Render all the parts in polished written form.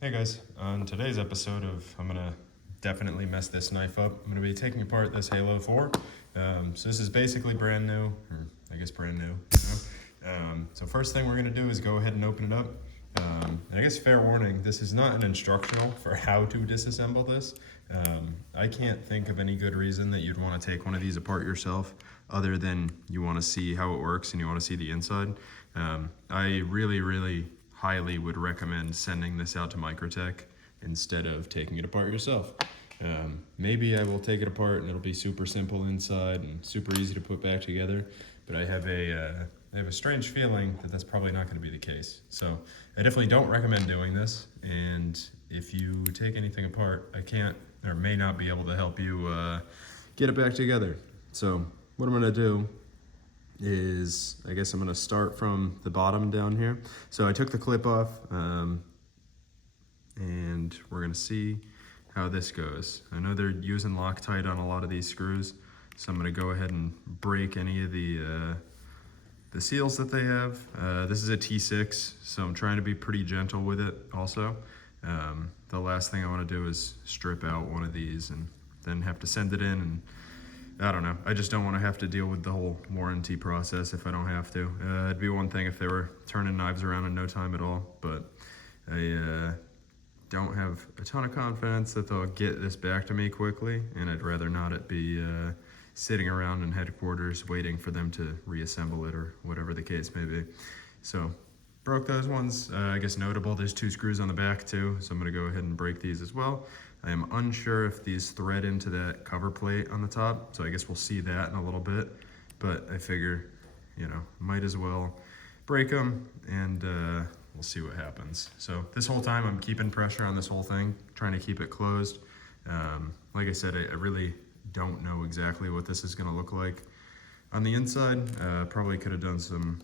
Hey guys, on today's episode of I'm gonna definitely mess this knife up. I'm gonna be taking apart this Halo 4. So this is basically brand new, or I guess brand new. So first thing we're gonna do is go ahead and open it up. And I guess fair warning, this is not an instructional for how to disassemble this. I can't think of any good reason that you'd want to take one of these apart yourself, other than you want to see how it works and you want to see the inside. I really highly would recommend sending this out to Microtech instead of taking it apart yourself. Maybe I will take it apart and it'll be super simple inside and super easy to put back together, but I have a strange feeling that that's probably not going to be the case. So I definitely don't recommend doing this, and if you take anything apart, I can't or may not be able to help you get it back together. So what I'm going to do is, I guess I'm going to start from the bottom down here. So I took the clip off, and we're going to see how this goes. I know they're using Loctite on a lot of these screws, so I'm going to go ahead and break any of the seals that they have. This is a T6, so I'm trying to be pretty gentle with it also. The last thing I want to do is strip out one of these and then have to send it in, and I don't know. I just don't want to have to deal with the whole warranty process if I don't have to. It'd be one thing if they were turning knives around in no time at all, but I don't have a ton of confidence that they'll get this back to me quickly, and I'd rather not it be sitting around in headquarters waiting for them to reassemble it or whatever the case may be. So broke those ones. I guess notable, there's 2 screws on the back too, so I'm going to go ahead and break these as well. I am unsure if these thread into that cover plate on the top, so I guess we'll see that in a little bit, but I figure, might as well break them, and we'll see what happens. So this whole time I'm keeping pressure on this whole thing, trying to keep it closed. Like I said, I really don't know exactly what this is going to look like on the inside. Probably could have done some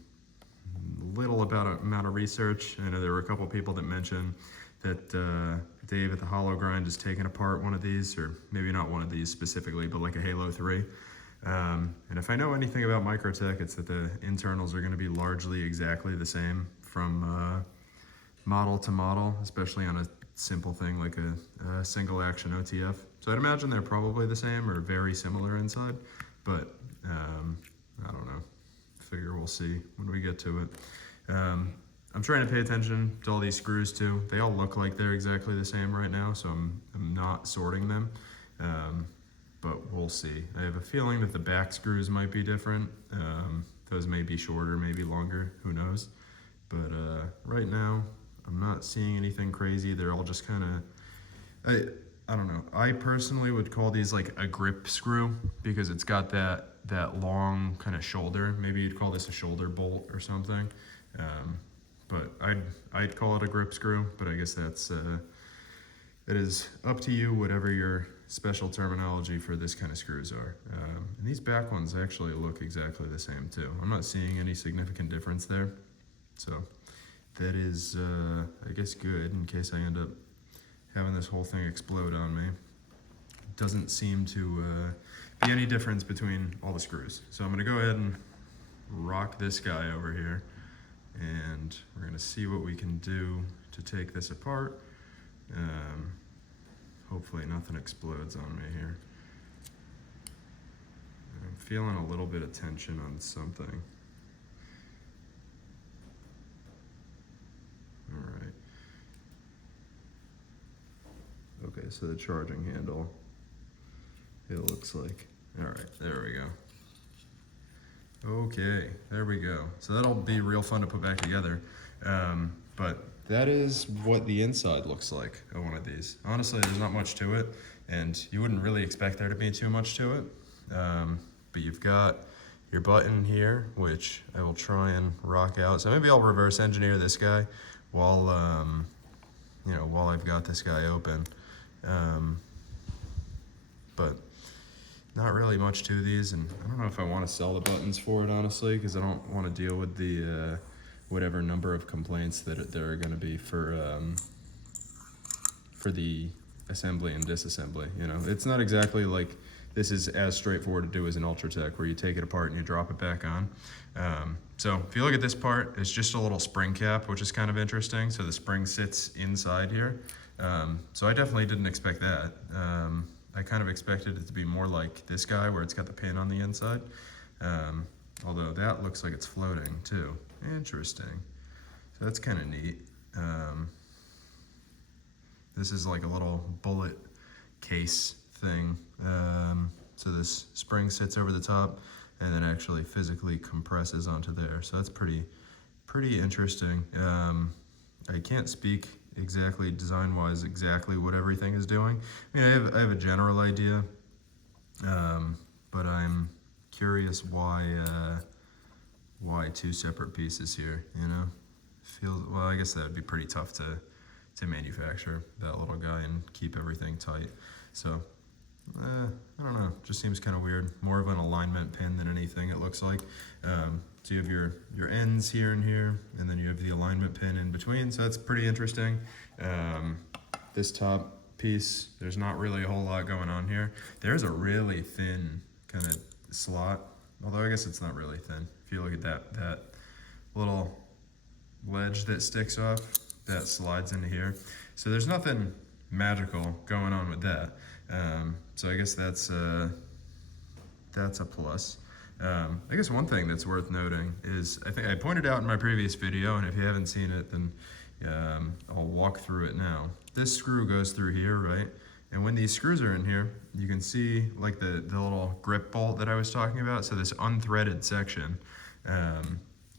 little amount of research. I know there were a couple people that mentioned that Dave at the Hollow Grind is taking apart one of these, or maybe not one of these specifically, but like a Halo 3. And if I know anything about Microtech, it's that the internals are going to be largely exactly the same from model to model, especially on a simple thing like a single action OTF. So I'd imagine they're probably the same or very similar inside, but I don't know. Figure we'll see when we get to it. I'm trying to pay attention to all these screws too. They all look like they're exactly the same right now, so I'm not sorting them, but we'll see. I have a feeling that the back screws might be different. Those may be shorter, maybe longer, who knows. But right now, I'm not seeing anything crazy. They're all just kind of, I don't know. I personally would call these like a grip screw because it's got that long kind of shoulder. Maybe you'd call this a shoulder bolt or something. But I'd call it a grip screw, but I guess it is up to you, whatever your special terminology for this kind of screws are. And these back ones actually look exactly the same too. I'm not seeing any significant difference there. So that is, I guess, good in case I end up having this whole thing explode on me. Doesn't seem to be any difference between all the screws. So I'm gonna go ahead and rock this guy over here, and we're gonna see what we can do to take this apart. Hopefully nothing explodes on me here. I'm feeling a little bit of tension on something. All right. Okay, so the charging handle, it looks like. All right, there we go. Okay, there we go. So that'll be real fun to put back together. But that is what the inside looks like of one of these. Honestly, there's not much to it, and you wouldn't really expect there to be too much to it. But you've got your button here, which I will try and rock out. So maybe I'll reverse engineer this guy while while I've got this guy open. But not really much to these, and I don't know if I want to sell the buttons for it, honestly, because I don't want to deal with the whatever number of complaints that there are going to be for the assembly and disassembly. It's not exactly like this is as straightforward to do as an Ultratech, where you take it apart and you drop it back on. So if you look at this part, it's just a little spring cap, which is kind of interesting. So the spring sits inside here. So I definitely didn't expect that. I kind of expected it to be more like this guy, where it's got the pin on the inside. Although that looks like it's floating too. Interesting. So that's kind of neat. This is like a little bullet case thing. So this spring sits over the top and then actually physically compresses onto there. So that's pretty interesting. I can't speak exactly design-wise exactly what everything is doing. I mean, I have a general idea, but I'm curious why two separate pieces here, you know? Well, I guess that would be pretty tough to manufacture, that little guy, and keep everything tight. So, I don't know, just seems kind of weird. More of an alignment pin than anything, it looks like. So you have your ends here and here, and then you have the alignment pin in between, so that's pretty interesting. This top piece, there's not really a whole lot going on here. There's a really thin kind of slot, although I guess it's not really thin. If you look at that little ledge that sticks off, that slides into here. So there's nothing magical going on with that. So I guess that's a plus. I guess one thing that's worth noting is, I think I pointed out in my previous video, and if you haven't seen it, then I'll walk through it now. This screw goes through here, right? And when these screws are in here, you can see like the little grip bolt that I was talking about. So this unthreaded section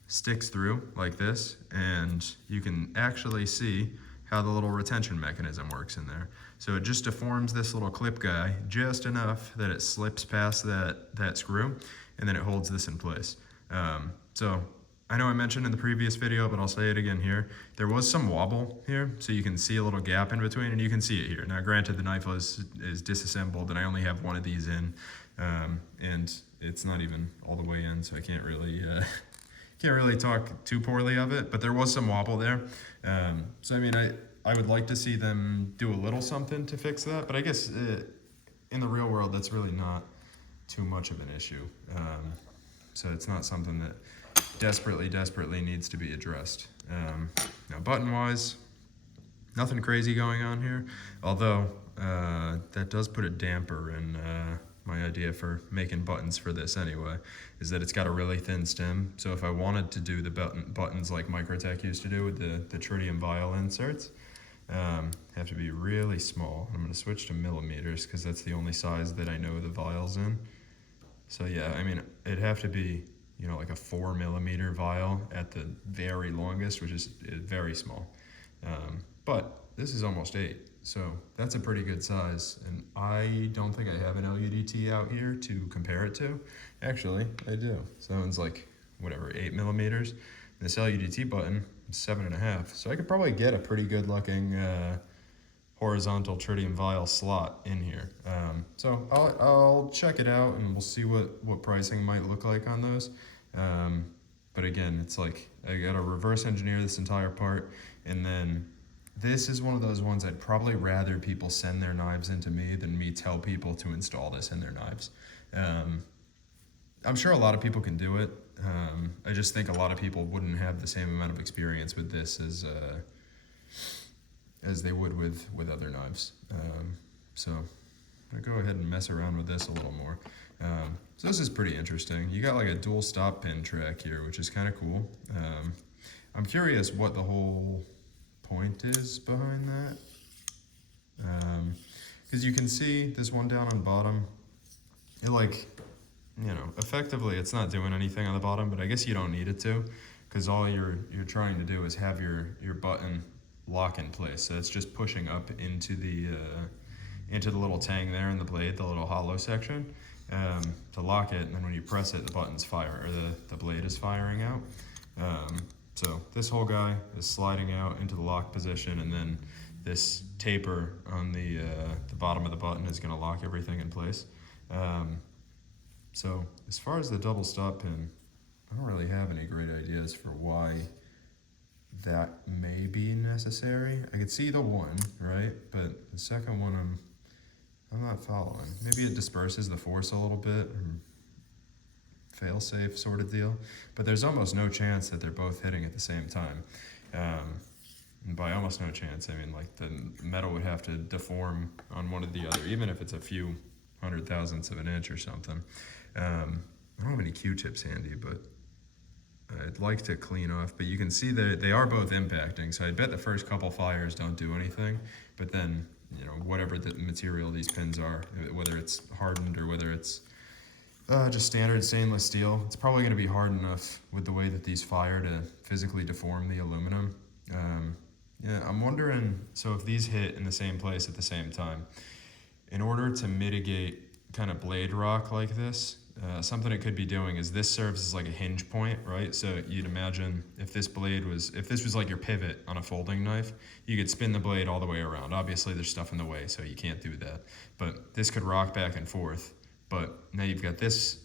sticks through like this, and you can actually see how the little retention mechanism works in there. So it just deforms this little clip guy just enough that it slips past that screw, and then it holds this in place. So I know I mentioned in the previous video, but I'll say it again here. There was some wobble here, so you can see a little gap in between, and you can see it here. Now, granted, the knife is disassembled, and I only have one of these in, and it's not even all the way in, so I can't really talk too poorly of it, but there was some wobble there. So I mean, I would like to see them do a little something to fix that, but I guess in the real world, that's really not too much of an issue. So it's not something that desperately needs to be addressed. Now, button-wise, nothing crazy going on here, although that does put a damper in my idea for making buttons for this anyway, is that it's got a really thin stem. So if I wanted to do the buttons like Microtech used to do with the tritium vial inserts, have to be really small. I'm going to switch to millimeters because that's the only size that I know the vial's in. So yeah, I mean, it'd have to be, you know, like a 4 millimeter vial at the very longest, which is very small. But this is almost 8. So that's a pretty good size, and I don't think I have an LUDT out here to compare it to. Actually, I do. So that one's like, whatever, 8 millimeters. This LUDT button is 7.5. So I could probably get a pretty good looking horizontal tritium vial slot in here. So I'll check it out, and we'll see what pricing might look like on those. But again, it's like, I gotta reverse engineer this entire part, and then this is one of those ones I'd probably rather people send their knives into me than me tell people to install this in their knives. I'm sure a lot of people can do it. I just think a lot of people wouldn't have the same amount of experience with this as they would with other knives. So I'm gonna go ahead and mess around with this a little more. So this is pretty interesting. You got like a dual stop pin track here, which is kind of cool. I'm curious what the whole point is behind that, because you can see this one down on bottom, it, like, you know, effectively it's not doing anything on the bottom, but I guess you don't need it to, because all you're trying to do is have your button lock in place. So it's just pushing up into the little tang there in the blade, the little hollow section, to lock it, and then when you press it, the button's fire, or the blade is firing out. So this whole guy is sliding out into the lock position, and then this taper on the bottom of the button is going to lock everything in place. So as far as the double stop pin, I don't really have any great ideas for why that may be necessary. I could see the one, right? But the second one, I'm not following. Maybe it disperses the force a little bit, fail-safe sort of deal. But there's almost no chance that they're both hitting at the same time. And by almost no chance, I mean like the metal would have to deform on one or the other, even if it's a few 100,000ths of an inch or something. I don't have any Q-tips handy, but I'd like to clean off. But you can see that they are both impacting, so I bet the first couple fires don't do anything. But then, you know, whatever the material these pins are, whether it's hardened or whether it's just standard stainless steel, it's probably going to be hard enough with the way that these fire to physically deform the aluminum. Yeah, I'm wondering, so if these hit in the same place at the same time, in order to mitigate kind of blade rock like this, something it could be doing is this serves as like a hinge point, right? So you'd imagine if this was like your pivot on a folding knife, you could spin the blade all the way around. Obviously there's stuff in the way, so you can't do that. But this could rock back and forth. But now you've got this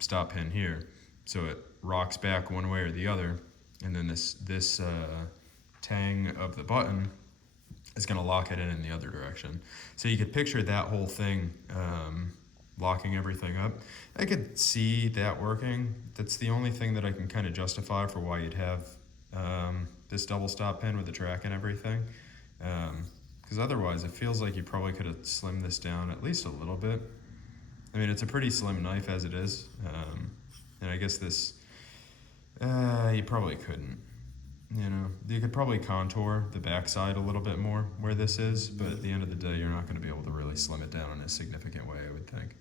stop pin here, so it rocks back one way or the other, and then this tang of the button is going to lock it in the other direction. So you could picture that whole thing locking everything up. I could see that working. That's the only thing that I can kind of justify for why you'd have this double stop pin with the track and everything. Because otherwise it feels like you probably could have slimmed this down at least a little bit. I mean, it's a pretty slim knife as it is. And I guess this, you probably couldn't. You know, you could probably contour the backside a little bit more where this is, but at the end of the day, you're not going to be able to really slim it down in a significant way, I would think.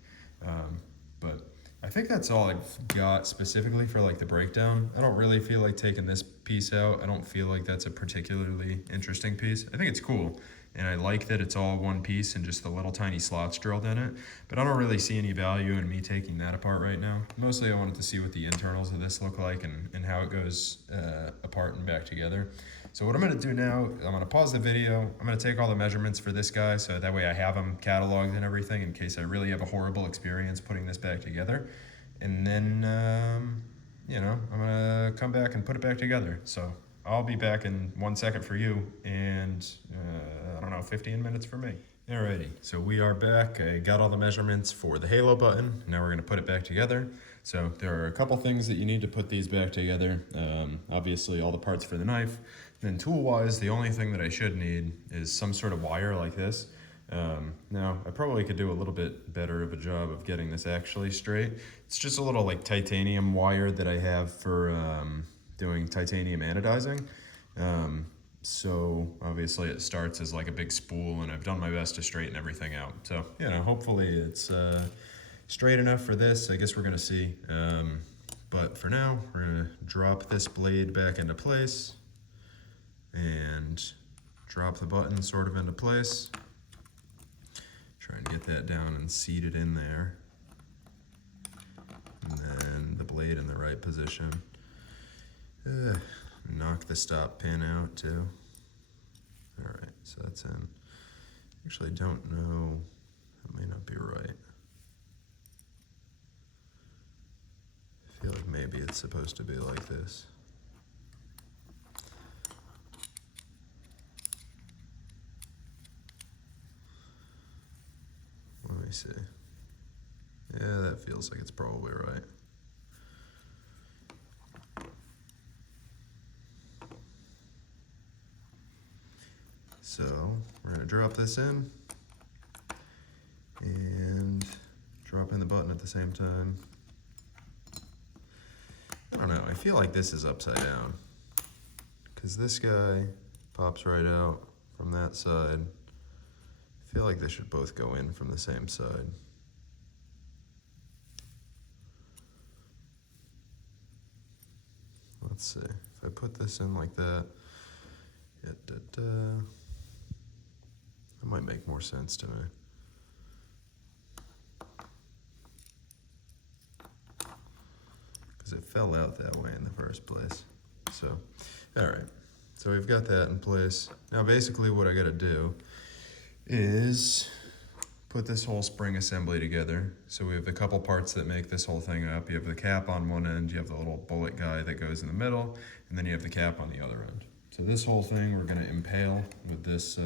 But I think that's all I've got specifically for like the breakdown. I don't really feel like taking this piece out. I don't feel like that's a particularly interesting piece. I think it's cool, and I like that it's all one piece and just the little tiny slots drilled in it, but I don't really see any value in me taking that apart right now. Mostly I wanted to see what the internals of this look like and how it goes apart and back together. So what I'm going to do now, I'm going to pause the video. I'm going to take all the measurements for this guy, so that way I have them cataloged and everything in case I really have a horrible experience putting this back together. And then, you know, I'm going to come back and put it back together. So I'll be back in 1 second for you and, I don't know, 15 minutes for me. Alrighty, so we are back. I got all the measurements for the halo button. Now we're going to put it back together. So there are a couple things that you need to put these back together. Obviously all the parts for the knife. Then tool-wise, the only thing that I should need is some sort of wire like this. Now, I probably could do a little bit better of a job of getting this actually straight. It's just a little like titanium wire that I have for doing titanium anodizing. So obviously it starts as like a big spool, and I've done my best to straighten everything out. So, you know, hopefully it's straight enough for this. I guess we're gonna see. But for now, we're gonna drop this blade back into place and drop the button sort of into place. Try and get that down and seat it in there. And then the blade in the right position. Knock the stop pin out too. All right, so that's in. Actually, I don't know, that may not be right. I feel like maybe it's supposed to be like this. Let me see. Yeah, that feels like it's probably right. So we're going to drop this in and drop in the button at the same time. I don't know, I feel like this is upside down because this guy pops right out from that side. I feel like they should both go in from the same side. Let's see, if I put this in like that, that might make more sense to me. Because it fell out that way in the first place. So, all right, so we've got that in place. Now basically what I gotta do is put this whole spring assembly together. So we have the couple parts that make this whole thing up. You have the cap on one end, you have the little bullet guy that goes in the middle, and then you have the cap on the other end. So this whole thing we're gonna impale with this,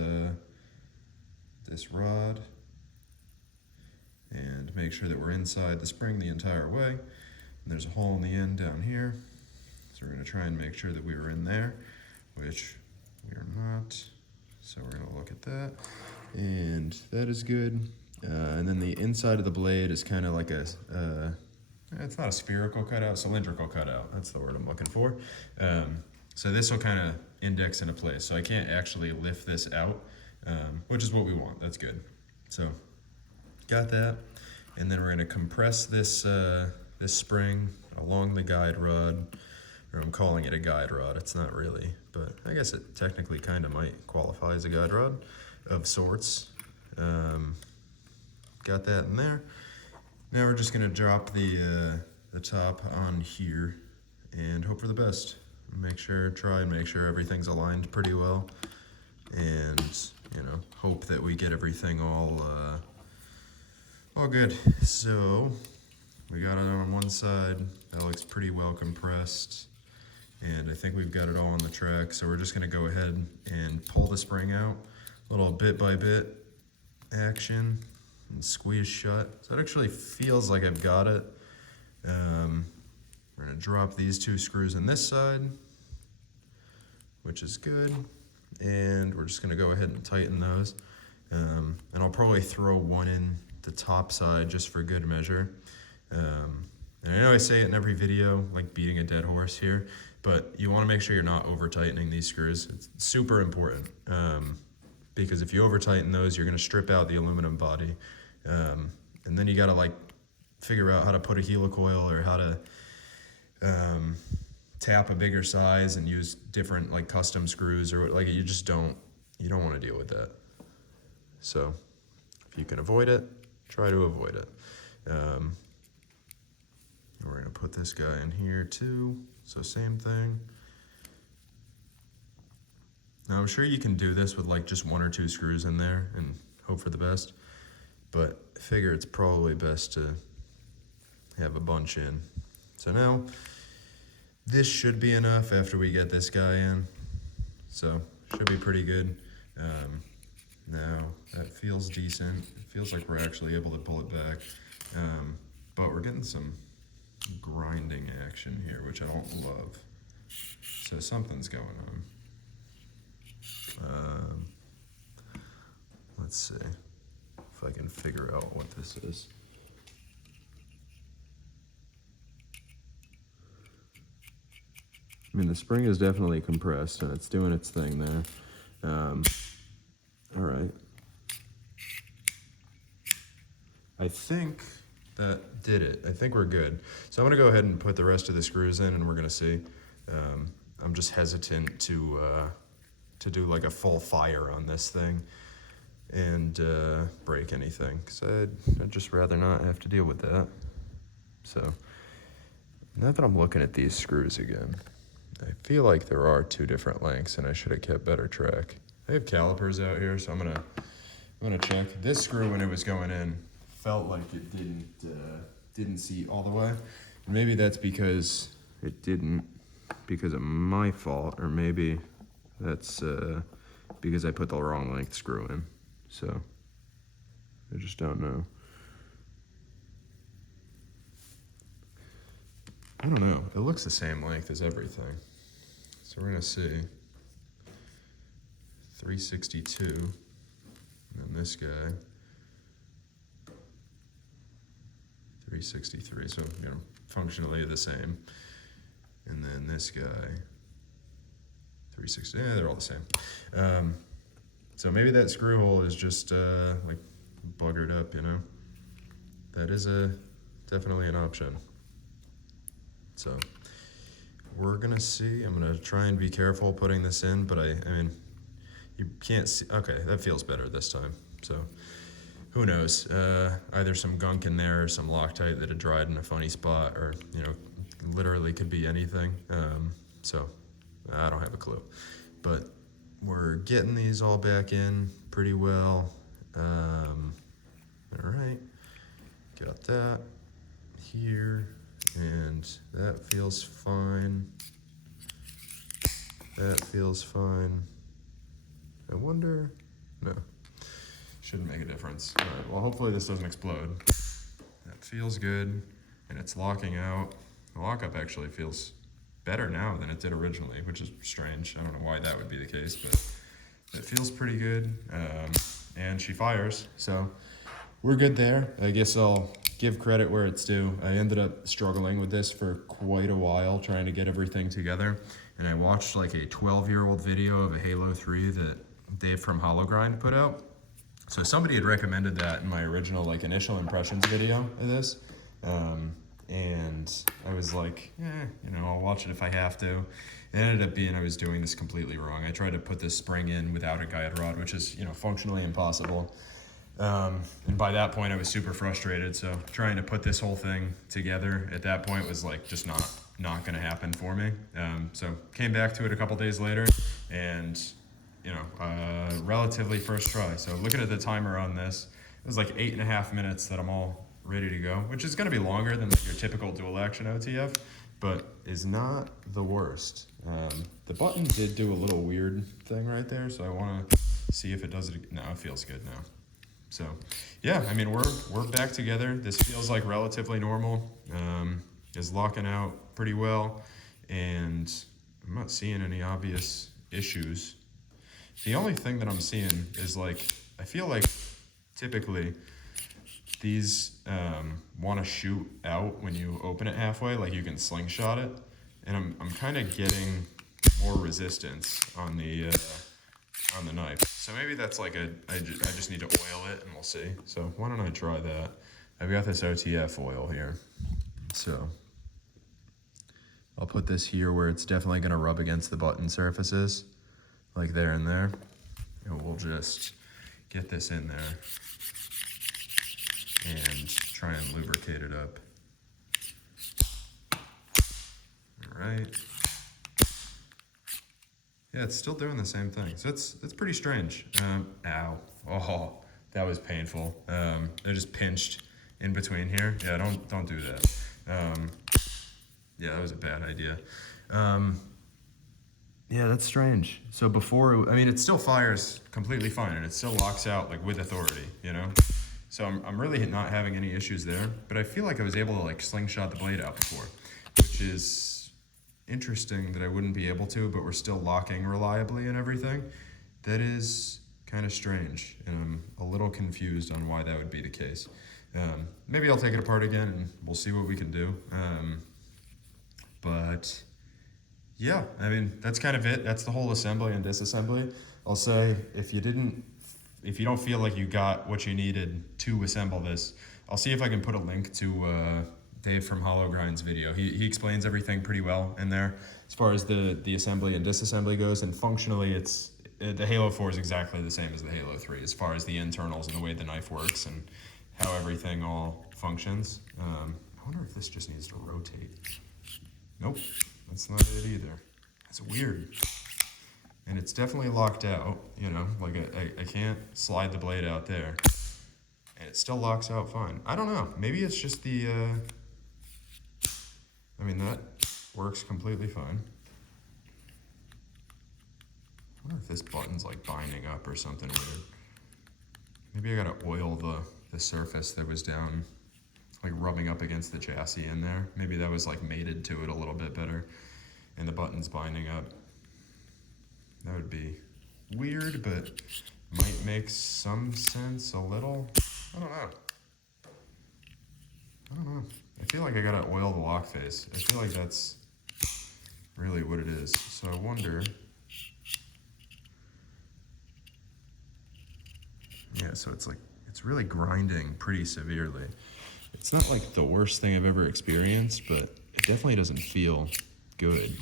this rod and make sure that we're inside the spring the entire way. And there's a hole in the end down here. So we're gonna try and make sure that we were in there, which we are not. So we're gonna look at that, and that is good. And then the inside of the blade is kind of like a, it's not a spherical cutout, cylindrical cutout. That's the word I'm looking for. So this will kind of index into place. So I can't actually lift this out, which is what we want. That's good. So got that. And then we're gonna compress this, this spring along the guide rod, or I'm calling it a guide rod. It's not really, but I guess it technically kind of might qualify as a guide rod of sorts. Got that in there. Now we're just gonna drop the top on here and hope for the best. Try and make sure everything's aligned pretty well, and hope that we get everything all good. So we got it on one side. That looks pretty well compressed, and I think we've got it all on the track. So we're just gonna go ahead and pull the spring out, a little bit by bit action, and squeeze shut. So it actually feels like I've got it. We're gonna drop these two screws in this side, which is good. And we're just gonna go ahead and tighten those. And I'll probably throw one in the top side just for good measure. And I know I say it in every video, like beating a dead horse here, but you wanna make sure you're not over tightening these screws. It's super important. Because if you over tighten those, you're gonna strip out the aluminum body. And then you gotta like figure out how to put a helicoil or how to tap a bigger size and use different like custom screws, or like you don't want to deal with that. So if you can avoid it, try to avoid it. We're gonna put this guy in here too, so same thing. Now I'm sure you can do this with like just one or two screws in there and hope for the best, but I figure it's probably best to have a bunch in. So now this should be enough after we get this guy in, so should be pretty good. Now that feels decent. It feels like we're actually able to pull it back, but we're getting some grinding action here, which I don't love. So something's going on. Let's see if I can figure out what this is. I mean, the spring is definitely compressed and it's doing its thing there. All right. I think that did it. I think we're good. So I'm gonna go ahead and put the rest of the screws in and we're gonna see. I'm just hesitant to do like a full fire on this thing and break anything, because I'd just rather not have to deal with that. So now that I'm looking at these screws again, I feel like there are two different lengths and I should have kept better track. I have calipers out here, so I'm gonna check. This screw, when it was going in, felt like it didn't seat all the way. Maybe that's because it didn't, because of my fault, or maybe that's because I put the wrong length screw in. So I just don't know. I don't know. It looks the same length as everything. So we're gonna see 362, and then this guy 363. So functionally the same. And then this guy 360. Yeah, they're all the same. So maybe that screw hole is just like buggered up. That is definitely an option. So we're gonna see. I'm gonna try and be careful putting this in, but I mean, you can't see. Okay, that feels better this time. So who knows? Either some gunk in there or some Loctite that had dried in a funny spot, or literally could be anything. So I don't have a clue, but we're getting these all back in pretty well. All right, got that here. And that feels fine. That feels fine. I wonder, no, shouldn't make a difference. All right, well, hopefully this doesn't explode. feels good, and it's locking out. The lockup actually feels better now than it did originally, which is strange. I don't know why that would be the case, but it feels pretty good. And she fires, so we're good there. I guess I'll give credit where it's due. I ended up struggling with this for quite a while, trying to get everything together. And I watched like a 12-year-old video of a Halo 3 that Dave from HoloGrind put out. So somebody had recommended that in my original like initial impressions video of this. And I was like, I'll watch it if I have to. It ended up being I was doing this completely wrong. I tried to put this spring in without a guide rod, which is, functionally impossible. And by that point I was super frustrated. So trying to put this whole thing together at that point was like just not going to happen for me. So came back to it a couple days later and, relatively first try. So looking at the timer on this, it was like 8.5 minutes that I'm all ready to go, which is going to be longer than like your typical dual action OTF, but is not the worst. The button did do a little weird thing right there, so I want to see if it does it. No, it feels good now. So yeah, I mean, we're back together. This feels like relatively normal. Is locking out pretty well, and I'm not seeing any obvious issues. The only thing that I'm seeing is like, I feel like typically these want to shoot out when you open it halfway, like you can slingshot it, and I'm kind of getting more resistance on the knife. So maybe that's like I just need to oil it, and we'll see. So why don't I try that? I've got this OTF oil here, so I'll put this here where it's definitely going to rub against the button surfaces, like there and there, and we'll just get this in there and try and lubricate it up. All right. Yeah, it's still doing the same thing. So it's pretty strange. Ow. Oh, that was painful. I just pinched in between here. Yeah, don't do that. Yeah, that was a bad idea. Yeah, that's strange. So before, I mean, it still fires completely fine, and it still locks out like with authority, So I'm really not having any issues there, but I feel like I was able to like slingshot the blade out before, which is interesting that I wouldn't be able to, but we're still locking reliably and everything. That is kind of strange, and I'm a little confused on why that would be the case. Maybe I'll take it apart again and we'll see what we can do. But yeah, I mean, that's kind of it. That's the whole assembly and disassembly. I'll say if you don't feel like you got what you needed to assemble this, I'll see if I can put a link to Dave from HoloGrind's video. He explains everything pretty well in there as far as the assembly and disassembly goes, and functionally the Halo 4 is exactly the same as the Halo 3 as far as the internals and the way the knife works and how everything all functions. I wonder if this just needs to rotate. Nope, that's not it either. That's weird. And it's definitely locked out, like I can't slide the blade out there. And it still locks out fine. I don't know, maybe it's just the, I mean, that works completely fine. I wonder if this button's like binding up or something weird. Maybe I gotta oil the surface that was down, like rubbing up against the chassis in there. Maybe that was like mated to it a little bit better, and the button's binding up. That would be weird, but might make some sense a little. I don't know. I feel like I gotta oil the lock face. I feel like that's really what it is. So I wonder. Yeah, so it's really grinding pretty severely. It's not like the worst thing I've ever experienced, but it definitely doesn't feel good.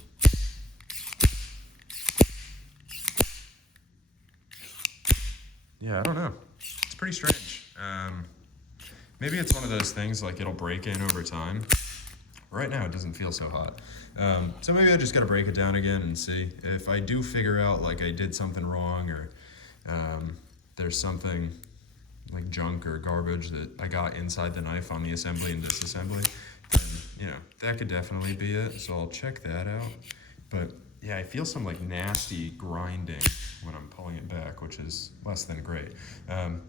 Yeah, I don't know. It's pretty strange. Maybe it's one of those things like it'll break in over time. Right now it doesn't feel so hot. So maybe I just gotta break it down again and see. If I do figure out like I did something wrong, or there's something like junk or garbage that I got inside the knife on the assembly and disassembly, then that could definitely be it. So I'll check that out. But yeah, I feel some like nasty grinding when I'm pulling it back, which is less than great.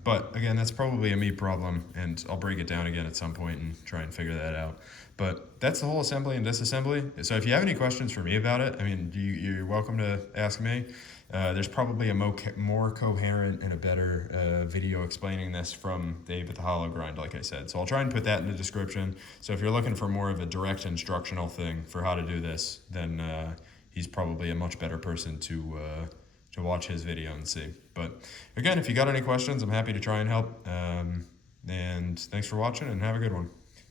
But again, that's probably a me problem, and I'll break it down again at some point and try and figure that out. But that's the whole assembly and disassembly. So if you have any questions for me about it, I mean, you're welcome to ask me. There's probably a more coherent and a better video explaining this from Dave at the Hollow Grind, like I said. So I'll try and put that in the description. So if you're looking for more of a direct instructional thing for how to do this, then he's probably a much better person to watch his video and see. But again, if you got any questions, I'm happy to try and help. And thanks for watching, and have a good one.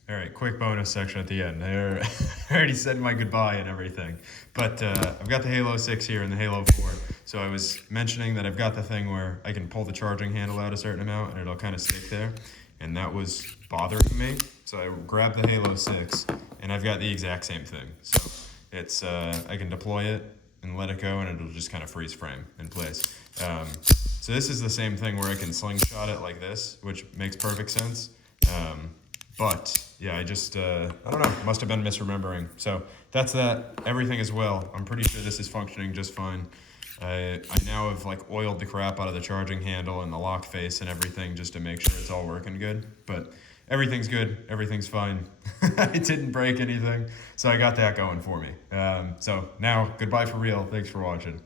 All right, quick bonus section at the end. I already said my goodbye and everything, but I've got the Halo 6 here and the Halo 4. So I was mentioning that I've got the thing where I can pull the charging handle out a certain amount and it'll kind of stick there, and that was bothering me. So I grabbed the Halo 6, and I've got the exact same thing. So it's I can deploy it and let it go, and it'll just kind of freeze frame in place. So this is the same thing where I can slingshot it like this, which makes perfect sense. But yeah, I just, I don't know, must have been misremembering. So that's that. Everything is well. I'm pretty sure this is functioning just fine. I now have like oiled the crap out of the charging handle and the lock face and everything just to make sure it's all working good. But everything's good. Everything's fine. It didn't break anything. So I got that going for me. So now, goodbye for real. Thanks for watching.